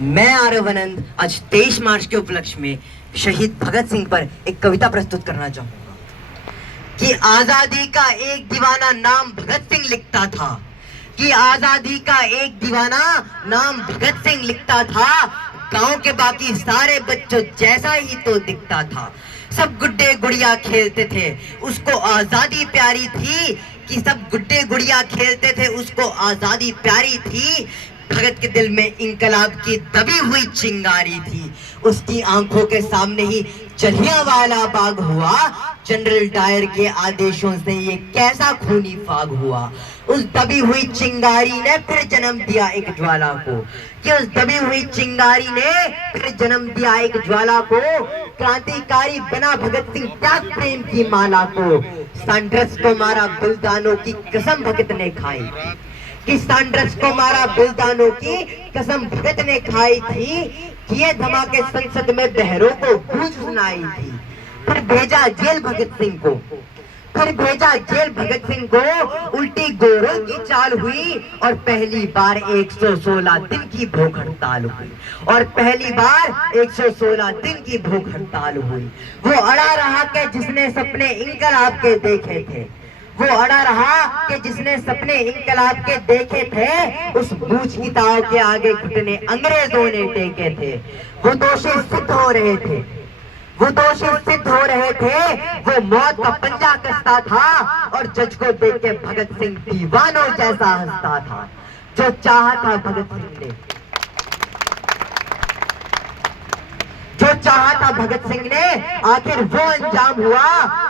मैं आरव आनंद आज 23 मार्च के उपलक्ष्य में शहीद भगत सिंह पर एक कविता प्रस्तुत करना चाहूंगा कि आजादी का एक दीवाना नाम भगत सिंह लिखता था, कि आजादी का एक दीवाना नाम भगत सिंह लिखता था। गांव के बाकी सारे बच्चों जैसा ही तो दिखता था। सब गुड्डे गुड़िया खेलते थे, उसको आजादी प्यारी थी। कि सब गुड्डे गुड़िया खेलते थे, उसको आजादी प्यारी थी। भगत के दिल में इंकलाब की दबी हुई चिंगारी थी। उसकी आंखों के सामने ही जलियांवाला बाग हुआ। जनरल डायर के आदेशों से ये कैसा खूनी फाग हुआ। उस दबी हुई चिंगारी ने फिर जन्म दिया एक ज्वाला को, कि उस दबी हुई चिंगारी ने फिर जन्म दिया एक ज्वाला को। क्रांतिकारी बना भगत सिंह त्याग प्रेम की माला को। सांड्रस को मारा बलिदानों की कसम भगत ने खाई, कि सांड्रस को मारा बलिदानों की कसम भगत ने खाई थी। किए धमाके संसद में बहरों को गूंज सुनाई थी। फिर भेजा जेल भगत सिंह को, फिर भेजा जेल भगत सिंह को। उल्टी गोरों की चाल हुई और पहली बार 116 दिन की भूख हड़ताल हुई, और पहली बार 116 दिन की भूख हड़ताल हुई। वो अड़ा रहा कि जिसने सपने इंकलाब के देखे थे, वो अड़ा रहा कि जिसने सपने इंकलाब के देखे थे। उस बूझ की ताव के आगे घुटने अंग्रेजों ने टेके थे। वो दोषी सिद्ध हो रहे थे, वो दोषी सिद्ध हो रहे थे। वो मौत का पंजा कसता था और जज को देख के भगत सिंह दीवानों जैसा हंसता था। जो चाहा था भगत सिंह ने, जो चाहा था भगत सिंह ने, आखिर वो अंजाम हुआ।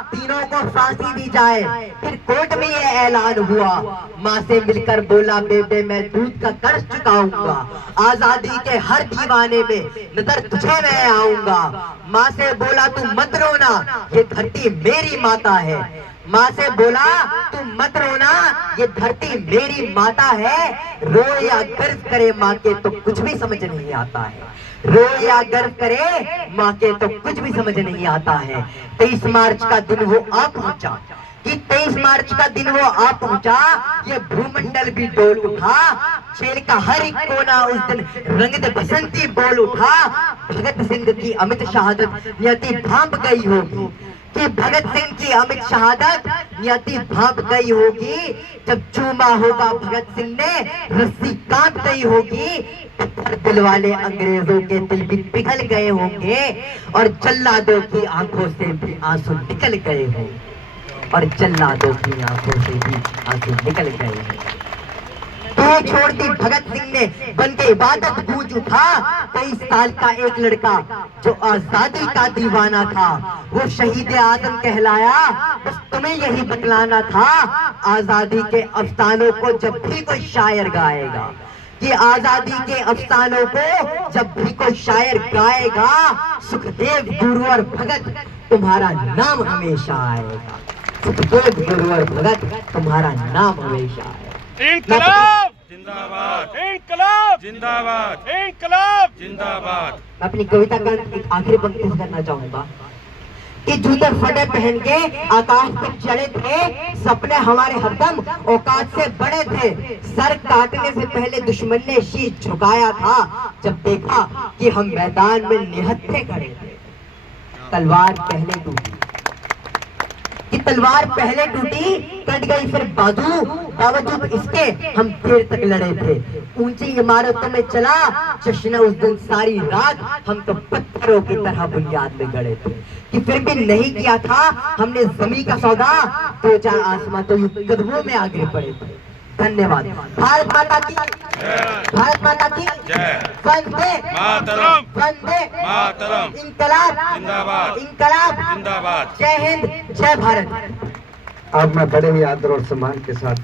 तीनों को फांसी दी जाए, फिर कोर्ट में ये ऐलान हुआ। माँ से मिलकर बोला, बेबे मैं दूध का कर्ज चुकाऊंगा। आजादी के हर दीवाने में नजर तुझे मैं आऊंगा। माँ से बोला तू मत रोना, ये धरती मेरी माता है। माँ से बोला तू मत रोना, ये धरती मेरी माता है। रो या गर्व करे माँ के तो कुछ भी समझ नहीं आता है। रो या गर्व करे माँ के तो कुछ भी समझ नहीं आता है। 23 मार्च का दिन वो आ पहुंचा, कि 23 मार्च का दिन वो आ पहुंचा। ये भूमंडल भी डोल उठा, जेल का हर एक कोना उस दिन रंगत बसंती बोल उठा। भगत सिंह की अमित शहादत नियति भांप गई होगी, कि भगत सिंह की अमित शहादत नियति भांप गई होगी। जब चूमा होगा भगत सिंह ने, रस्सी कांप गई होगी। दिल वाले अंग्रेजों के दिल भी पिघल गए होंगे, और जल्लादों की आंखों से भी आंसू निकल गए होंगे, और जल्लादों की आंखों से भी आंसू निकल गए होंगे। तो छोड़ दी भगत सिंह ने, बन के इबादत गूंज उठा। 23 साल का एक लड़का जो आजादी का दीवाना था, वो शहीद आजम कहलाया। बस तुम्हें यही बतलाना था, आजादी के अफसानों को जब भी कोई शायर गाएगा, कि आजादी के अफसानों को जब भी कोई शायर गाएगा, सुखदेव, गुरु और भगत तुम्हारा नाम हमेशा आएगा। सुखदेव, गुरु और भगत तुम्हारा नाम हमेशा आएगा। इंकलाब जिंदाबाद, इंकलाब जिंदाबाद, इंकलाब जिंदाबाद। मैं अपनी कविता का एक आखिरी पंक्ति से करना चाहूंगा कि जूते फटे पहन के आकाश पर चढ़े थे, सपने हमारे हरदम औकात से बड़े थे। सर काटने से पहले दुश्मन ने शीश झुकाया था, जब देखा कि हम मैदान में निहत्थे खड़े थे। तलवार पहले टूटी, कि तलवार पहले टूटी, कट गई फिर बाजू, बावजूद इसके हम देर तक लड़े थे। ऊंची इमारतों में चला जश्न उस दिन सारी रात, हम तो पत्थरों की तरह बुनियाद में गड़े थे। कि फिर भी नहीं किया था हमने जमीन का सौदा, तो चार आसमां तो यूं कदमों में आगे बढ़े थे। धन्यवाद। भारत माता की, भारत माता की वंदे मातरम, वंदे मातरम। इंकलाब जिंदाबाद, इंकलाब जिंदाबाद। जय हिंद, जय भारत। अब मैं बड़े ही आदर और सम्मान के साथ